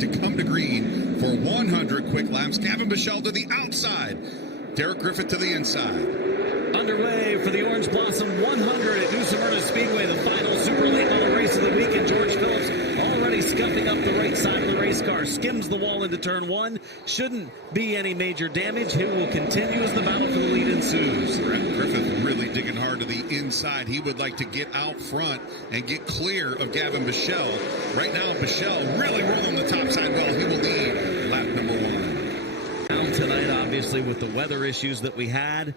to come to green for 100 quick laps. Gavin Bichelle to the outside. Derek Griffith to the inside. Underway for the Orange Blossom 100 at New Smyrna Speedway, the final super late model race of the week, and George Phillips already scuffing up the right side of the race car, skims the wall into turn one. Shouldn't be any major damage. He will continue as the battle for the lead ensues. Griffith really digging hard to the inside. He would like to get out front and get clear of Gavin Bichelle. Right now, Bichelle really rolling the top side well. He will lead lap number one. Down tonight, obviously, with the weather issues that we had.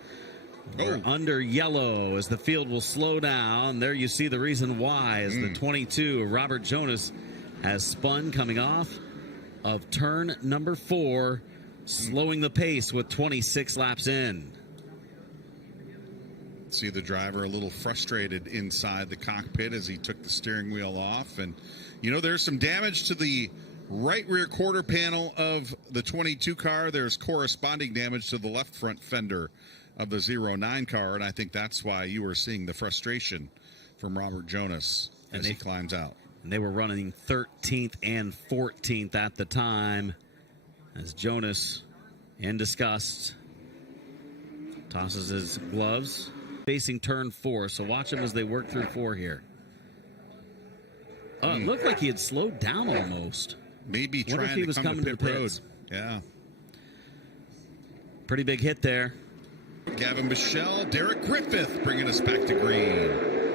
We're under yellow as the field will slow down. There you see the reason why, as the 22, Robert Jonas, has spun coming off of turn number 4, slowing the pace with 26 laps in. See the driver a little frustrated inside the cockpit as he took the steering wheel off. And, you know, there's some damage to the right rear quarter panel of the 22 car. There's corresponding damage to the left front fender of the 09 car, and I think that's why you were seeing the frustration from Robert Jonas as he climbs out. And they were running 13th and 14th at the time as Jonas, in disgust, tosses his gloves, facing turn 4. So watch him as they work through 4 here. It looked like he had slowed down almost. Maybe trying to come to pit road. Yeah. Pretty big hit there. Gavin Bichelle, Derek Griffith bringing us back to green.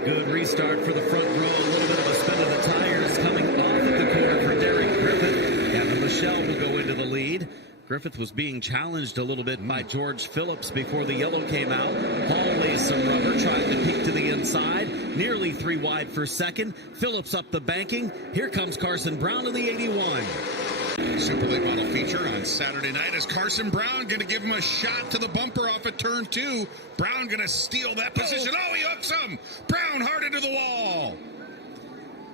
Good restart for the front row. A little bit of a spin of the tires coming off of the corner for Derek Griffith. Gavin Bichelle will go into the lead. Griffith was being challenged a little bit by George Phillips before the yellow came out. Hall lays some rubber, trying to peek to the inside. Nearly 3 wide for second. Phillips up the banking. Here comes Carson Brown in the 81. Super late model feature on Saturday night is Carson Brown going to give him a shot to the bumper off of turn 2. Brown going to steal that position. Oh, he hooks him. Brown hard into the wall.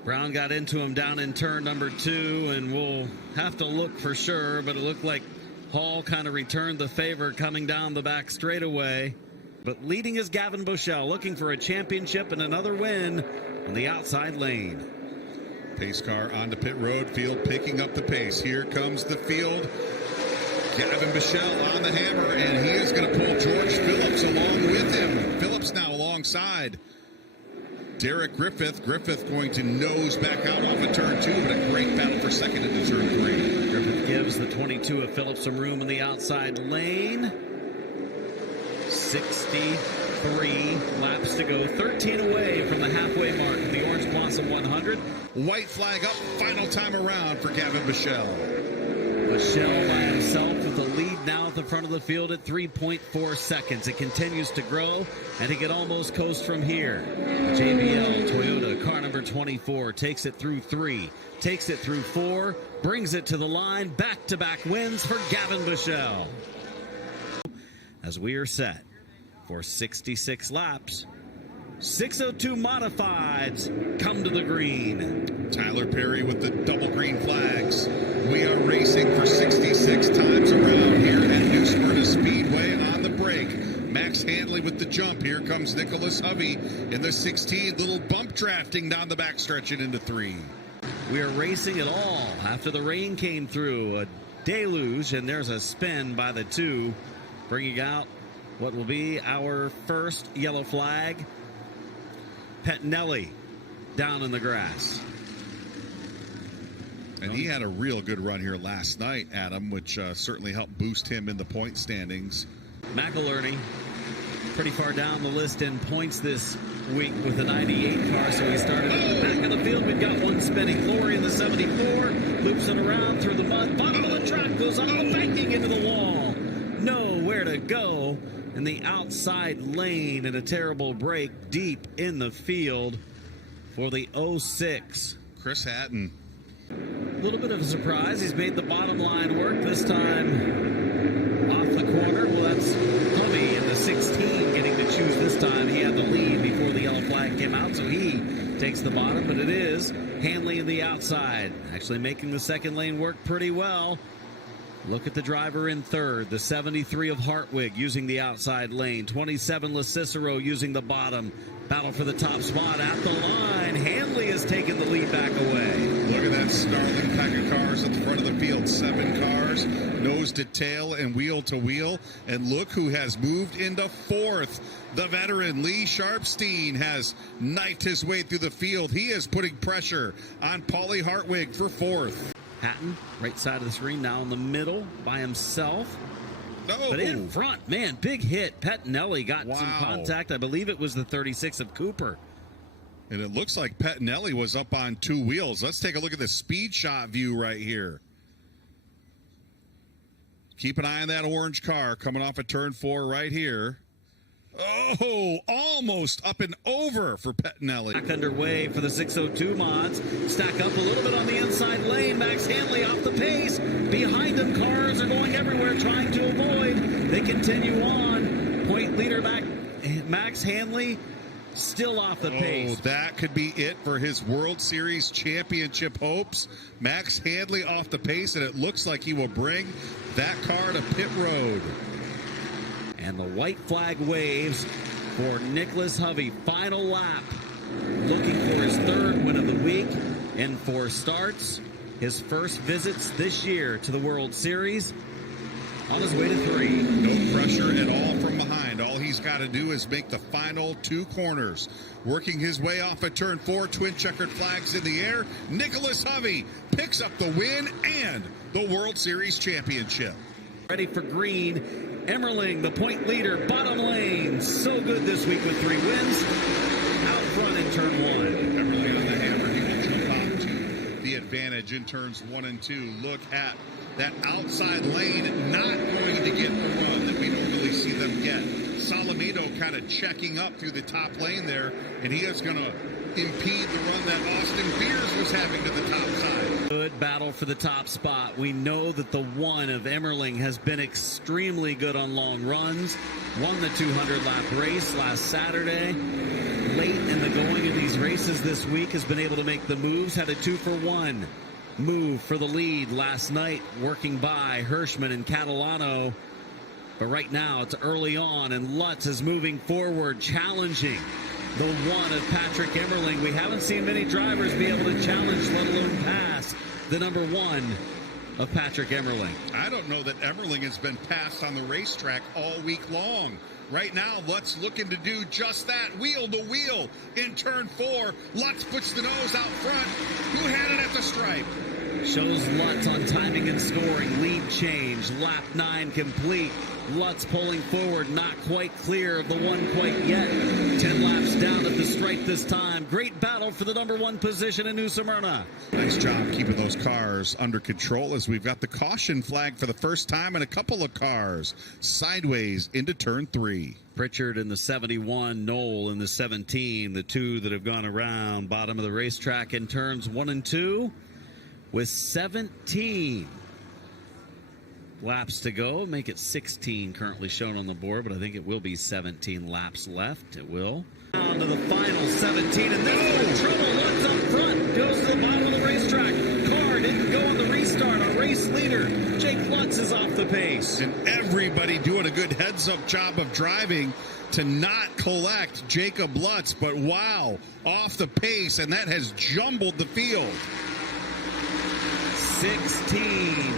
Brown got into him down in turn number 2, and we'll have to look for sure, but it looked like Hall kind of returned the favor coming down the back straightaway. But leading is Gavin Bichelle, looking for a championship and another win on the outside lane. Pace car onto pit road, field picking up the pace. Here comes the field. Gavin Bichelle on the hammer, and he is going to pull George Phillips along with him. Phillips now alongside Derek Griffith. Griffith going to nose back out off of turn 2, but a great battle for second into turn 3. Griffith gives the 22 of Phillips some room in the outside lane. 63 laps to go, 13 away from the halfway mark of the Orange Blossom 100. White flag up, final time around for Gavin Bichelle. Bichelle by himself with the lead now at the front of the field at 3.4 seconds. It continues to grow, and he can almost coast from here. JBL Toyota car number 24 takes it through 3, takes it through 4, brings it to the line. Back-to-back wins for Gavin Bichelle. As we are set for 66 laps, 602 modifieds come to the green. Tyler Perry with the double green flags. We are racing for 66 times around here at New Smyrna Speedway, and on the break, Max Handley with the jump. Here comes Nicholas Hovey in the 16th. Little bump drafting down the backstretch and into 3. We are racing it all after the rain came through. A deluge, and there's a spin by the 2, bringing out what will be our first yellow flag. Pettinelli down in the grass. And he had a real good run here last night, Adam, which certainly helped boost him in the point standings. McIlerney pretty far down the list in points this week with the 98 car, so he started at the back of the field. We've got one spinning. Glory in the 74, loops it around through the mud. Bottom of the track, goes on the banking into the wall. Nowhere to go in the outside lane, and a terrible break deep in the field for the 06. Chris Hatton. A little bit of a surprise. He's made the bottom line work this time off the corner. Well, that's Hovey in the 16 getting to choose this time. He had the lead before the yellow flag came out, so he takes the bottom, but it is Hanley in the outside, actually making the second lane work pretty well. Look at the driver in third, the 73 of Hartwig using the outside lane, 27 LaCicero using the bottom. Battle for the top spot at the line. Hanley has taken the lead back away. Look at that snarling pack of cars at the front of the the field. 7 cars, nose to tail and wheel to wheel. And look who has moved into 4th. The veteran Lee Sharpstein has knifed his way through the field. He is putting pressure on Paulie Hartwig for 4th. Hatton, right side of the screen, now in the middle by himself. Oh. But in front, man, big hit. Pettinelli got Wow. some contact. I believe it was the 36 of Cooper. And it looks like Pettinelli was up on 2 wheels. Let's take a look at the speed shot view right here. Keep an eye on that orange car coming off of turn 4 right here. Oh, almost up and over for Pettinelli. Back underway for the 602 mods. Stack up a little bit on the inside lane. Max Hanley off the pace. Behind them, cars are going everywhere trying to avoid. They continue on. Point leader Max Hanley still off the pace. Oh, that could be it for his World Series championship hopes. Max Hanley off the pace, and it looks like he will bring that car to pit road. And the white flag waves for Nicholas Hovey. Final lap. Looking for his 3rd win of the week in 4 starts. His first visits this year to the World Series. On his way to 3. No pressure at all from behind. All he's got to do is make the final 2 corners. Working his way off of turn 4, twin checkered flags in the air. Nicholas Hovey picks up the win and the World Series championship. Ready for green. Emmerling, the point leader, bottom lane. So good this week with 3 wins. Out front in turn 1. Emmerling on the hammer. He will jump on to the advantage in turns 1 and 2. Look at that outside lane, not going to get the run that we normally see them get. Salamito kind of checking up through the top lane there, and he is going to impede the run that Austin Beers was having to the top side. Good battle for the top spot. We know that the 1 of Emmerling has been extremely good on long runs. Won the 200-lap race last Saturday. Late in the going of these races this week has been able to make the moves. Had a 2-for-1 move for the lead last night, working by Hirschman and Catalano. But right now it's early on, and Lutz is moving forward, challenging the 1 of Patrick Emmerling. We haven't seen many drivers be able to challenge, let alone pass, the number 1 of Patrick Emmerling. I don't know that Emmerling has been passed on the racetrack all week long. Right now, Lutz looking to do just that, wheel to wheel in turn 4. Lutz puts the nose out front. Who had it at the stripe? Shows Lutz on timing and scoring. Lead change. Lap 9 complete. Lutz pulling forward, not quite clear of the 1 quite yet. 10 laps down at the stripe this time. Great battle for the number 1 position in New Smyrna. Nice job keeping those cars under control as we've got the caution flag for the first time in a couple of cars. Sideways into turn 3. Pritchard in the 71, Knoll in the 17, the 2 that have gone around bottom of the racetrack in turns 1 and 2 with 17 laps to go. Make it 16 currently shown on the board, but I think it will be 17 laps left. It will. Down to the final 17, and there's trouble. Lutz up front, goes to the bottom of the racetrack. Car didn't go on the restart. Our race leader, Jake Lutz, is off the pace. And everybody doing a good heads-up job of driving to not collect Jacob Lutz, but wow, off the pace, and that has jumbled the field. 16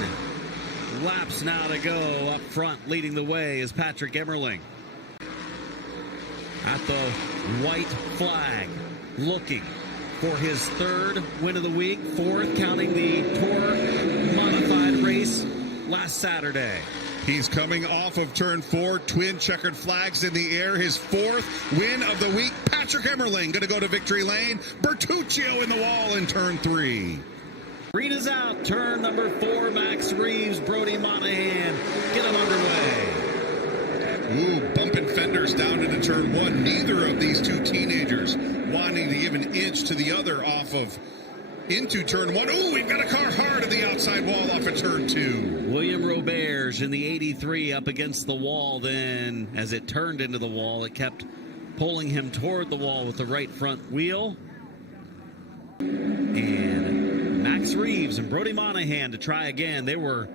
laps now to go. Up front, leading the way is Patrick Emmerling. At the white flag, looking for his 3rd win of the week, 4th counting the Tour modified race last Saturday. He's coming off of turn 4, twin checkered flags in the air. His 4th win of the week. Patrick Emmerling going to go to victory lane. Bertuccio in the wall in turn 3. Green is out. Turn number 4, Max Reeves, Brody Monahan. Get him underway. Ooh, bumping fenders down into turn 1. Neither of these 2 teenagers wanting to give an inch to the other off of into turn 1. Ooh, we've got a car hard at the outside wall off of turn 2. William Roberge in the 83 up against the wall. Then as it turned into the wall, it kept pulling him toward the wall with the right front wheel. And Max Reeves and Brody Monahan to try again. They were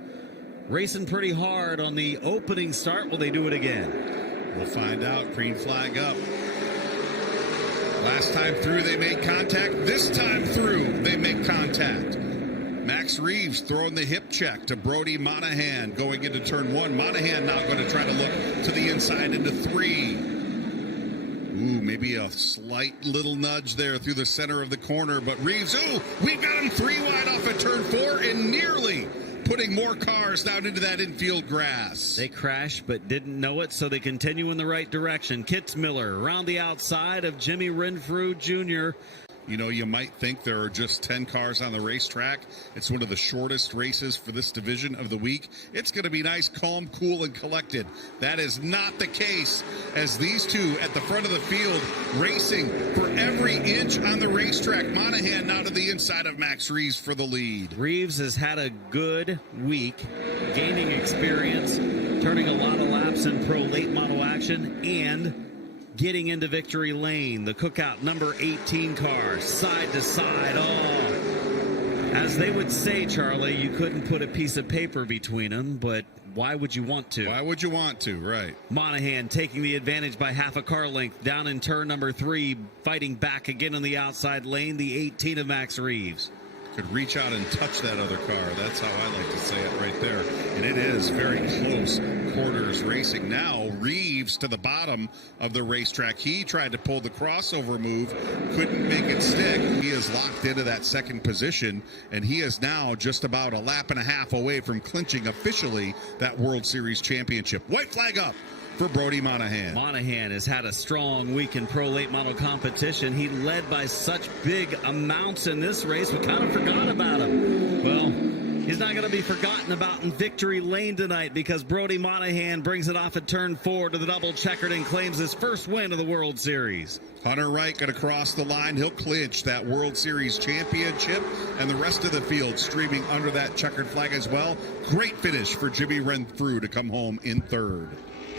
racing pretty hard on the opening start. Will they do it again? We'll find out. Green flag up. Last time through, they made contact. This time through, they make contact. Max Reeves throwing the hip check to Brody Monahan going into turn 1. Monahan now going to try to look to the inside into 3. Ooh, maybe a slight little nudge there through the center of the corner, but Reeves, we've got him 3 wide off at turn 4 and nearly putting more cars down into that infield grass. They crashed but didn't know it, so they continue in the right direction. Kitzmiller around the outside of Jimmy Renfrew Jr. You know, you might think there are just 10 cars on the racetrack. It's one of the shortest races for this division of the week. It's going to be nice, calm, cool, and collected. That is not the case, as these two at the front of the field racing for every inch on the racetrack. Monahan now to the inside of Max Reeves for the lead. Reeves has had a good week, gaining experience, turning a lot of laps in pro late model action, and getting into victory lane. The Cookout number 18 car, side to side. As they would say, Charlie, you couldn't put a piece of paper between them, but why would you want to? Why would you want to, right? Monahan taking the advantage by half a car length down in turn number 3, fighting back again on the outside lane, the 18 of Max Reeves. Could reach out and touch that other car. That's how I like to say it right there. And it is very close quarters racing. Now Reeves to the bottom of the racetrack. He tried to pull the crossover move, couldn't make it stick. He is locked into that second position, and he is now just about a lap and a half away from clinching officially that World Series championship. White flag up for Brody Monahan. Monahan has had a strong week in pro late model competition. He led by such big amounts in this race, we kind of forgot about him. Well, he's not going to be forgotten about in victory lane tonight, because Brody Monahan brings it off at turn 4 to the double checkered and claims his first win of the World Series. Hunter Wright going to cross the line. He'll clinch that World Series championship, and the rest of the field streaming under that checkered flag as well. Great finish for Jimmy Renfrew to come home in 3rd.